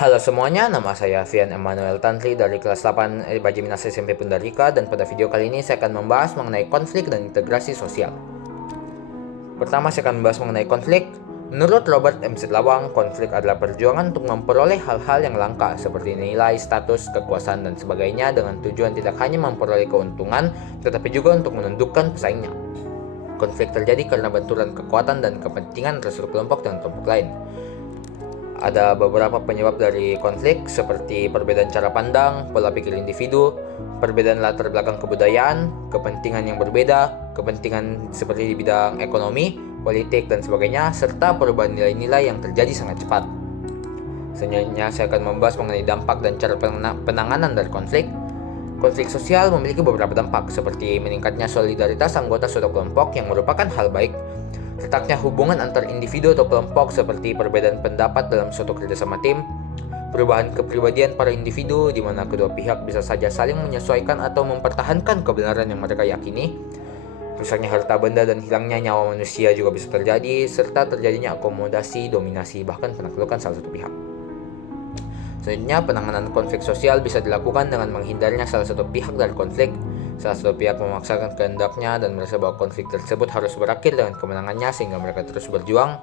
Halo semuanya, nama saya Fian Emmanuel Tantri dari kelas 8 Bajiminas SMP Pundarika, dan pada video kali ini saya akan membahas mengenai konflik dan integrasi sosial. Pertama, saya akan membahas mengenai konflik. Menurut Robert M. Lawang, konflik adalah perjuangan untuk memperoleh hal-hal yang langka seperti nilai, status, kekuasaan, dan sebagainya dengan tujuan tidak hanya memperoleh keuntungan, tetapi juga untuk menundukkan pesaingnya. Konflik terjadi karena benturan kekuatan dan kepentingan antara satu kelompok dengan kelompok lain. Ada beberapa penyebab dari konflik seperti perbedaan cara pandang, pola pikir individu, perbedaan latar belakang kebudayaan, kepentingan yang berbeda, kepentingan seperti di bidang ekonomi, politik, dan sebagainya, serta perubahan nilai-nilai yang terjadi sangat cepat. Selanjutnya saya akan membahas mengenai dampak dan cara penanganan dari konflik. Konflik sosial memiliki beberapa dampak seperti meningkatnya solidaritas anggota suatu kelompok yang merupakan hal baik, retaknya hubungan antar individu atau kelompok seperti perbedaan pendapat dalam suatu kerjasama tim, perubahan kepribadian para individu di mana kedua pihak bisa saja saling menyesuaikan atau mempertahankan kebenaran yang mereka yakini, rusaknya harta benda dan hilangnya nyawa manusia juga bisa terjadi, serta terjadinya akomodasi, dominasi, bahkan penaklukan salah satu pihak. Selanjutnya, penanganan konflik sosial bisa dilakukan dengan menghindarnya salah satu pihak dari konflik. Salah satu pihak memaksakan kehendaknya dan merasa bahwa konflik tersebut harus berakhir dengan kemenangannya sehingga mereka terus berjuang.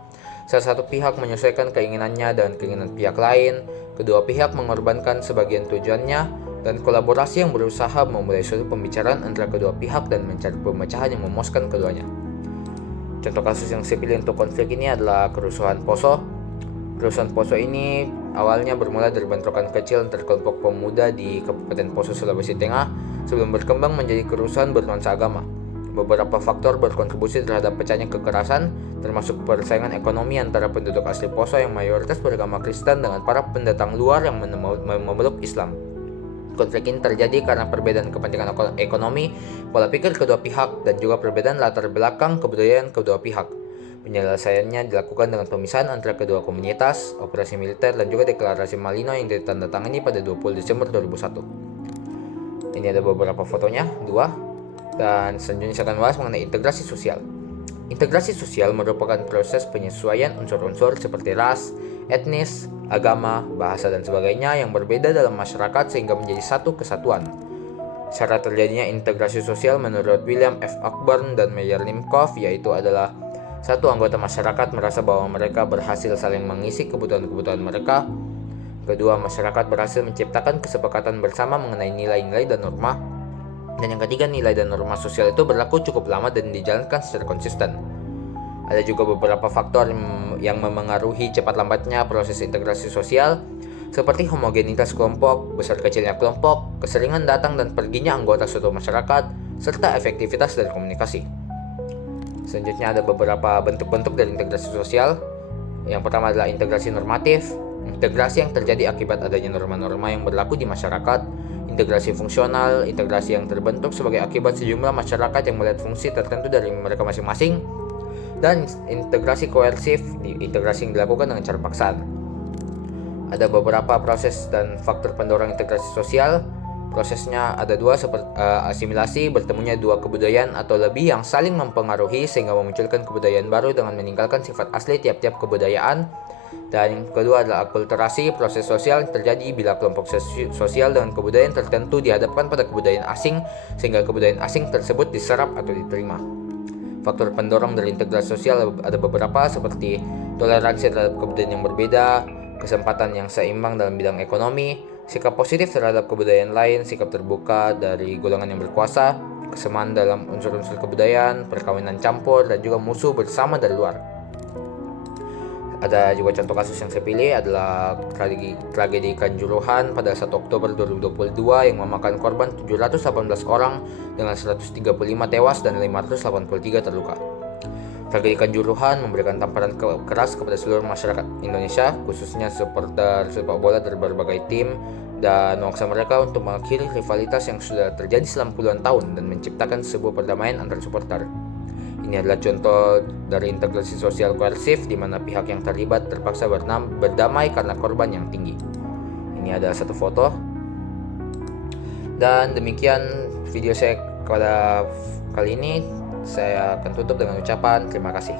Salah satu pihak menyesuaikan keinginannya dengan keinginan pihak lain. Kedua pihak mengorbankan sebagian tujuannya, dan kolaborasi yang berusaha memulai suatu pembicaraan antara kedua pihak dan mencari pemecahan yang memuaskan keduanya. Contoh kasus yang saya pilih untuk konflik ini adalah kerusuhan Poso. Kerusuhan Poso ini awalnya bermula dari bentrokan kecil antar kelompok pemuda di Kabupaten Poso, Sulawesi Tengah, sebelum berkembang menjadi kerusuhan bernuansa agama. Beberapa faktor berkontribusi terhadap pecahnya kekerasan, termasuk persaingan ekonomi antara penduduk asli Poso yang mayoritas beragama Kristen dengan para pendatang luar yang memeluk Islam. Konflik ini terjadi karena perbedaan kepentingan ekonomi, pola pikir kedua pihak, dan juga perbedaan latar belakang kebudayaan kedua pihak. Penyelesaiannya dilakukan dengan pemisahan antara kedua komunitas, operasi militer, dan juga deklarasi Malino yang ditandatangani pada 20 Desember 2001. Ini ada beberapa fotonya, dua. Dan selanjutnya saya akan bahas mengenai integrasi sosial. Integrasi sosial merupakan proses penyesuaian unsur-unsur seperti ras, etnis, agama, bahasa, dan sebagainya yang berbeda dalam masyarakat sehingga menjadi satu kesatuan. Syarat terjadinya integrasi sosial menurut William F. Cockburn dan Meyer Limkov yaitu adalah: satu, anggota masyarakat merasa bahwa mereka berhasil saling mengisi kebutuhan-kebutuhan mereka. Kedua, masyarakat berhasil menciptakan kesepakatan bersama mengenai nilai-nilai dan norma. Dan yang ketiga, nilai dan norma sosial itu berlaku cukup lama dan dijalankan secara konsisten. Ada juga beberapa faktor yang memengaruhi cepat lambatnya proses integrasi sosial, seperti homogenitas kelompok, besar kecilnya kelompok, keseringan datang dan perginya anggota suatu masyarakat, serta efektivitas dari komunikasi. Selanjutnya ada beberapa bentuk-bentuk dari integrasi sosial. Yang pertama adalah integrasi normatif, integrasi yang terjadi akibat adanya norma-norma yang berlaku di masyarakat. Integrasi fungsional, integrasi yang terbentuk sebagai akibat sejumlah masyarakat yang melihat fungsi tertentu dari mereka masing-masing. Dan integrasi koersif, integrasi yang dilakukan dengan cara paksaan. Ada beberapa proses dan faktor pendorong integrasi sosial. Prosesnya ada dua, seperti asimilasi, bertemunya dua kebudayaan atau lebih yang saling mempengaruhi sehingga memunculkan kebudayaan baru dengan meninggalkan sifat asli tiap-tiap kebudayaan. Dan yang kedua adalah akulturasi, proses sosial yang terjadi bila kelompok sosial dengan kebudayaan tertentu dihadapkan pada kebudayaan asing sehingga kebudayaan asing tersebut diserap atau diterima. Faktor pendorong dari integrasi sosial ada beberapa seperti toleransi terhadap kebudayaan yang berbeda, kesempatan yang seimbang dalam bidang ekonomi, sikap positif terhadap kebudayaan lain, sikap terbuka dari golongan yang berkuasa, kesamaan dalam unsur-unsur kebudayaan, perkawinan campur, dan juga musuh bersama dari luar. Ada juga contoh kasus yang saya pilih adalah tragedi Kanjuruhan pada 1 Oktober 2022 yang memakan korban 718 orang dengan 135 tewas dan 583 terluka. Tragedi Kanjuruhan memberikan tamparan keras kepada seluruh masyarakat Indonesia, khususnya supporter sepak bola dari berbagai tim, dan memaksa mereka untuk mengakhiri rivalitas yang sudah terjadi selama puluhan tahun dan menciptakan sebuah perdamaian antar supporter. Ini adalah contoh dari integrasi sosial koersif di mana pihak yang terlibat terpaksa berdamai karena korban yang tinggi. Ini ada satu foto. Dan demikian video saya pada kali ini. Saya akan tutup dengan ucapan terima kasih.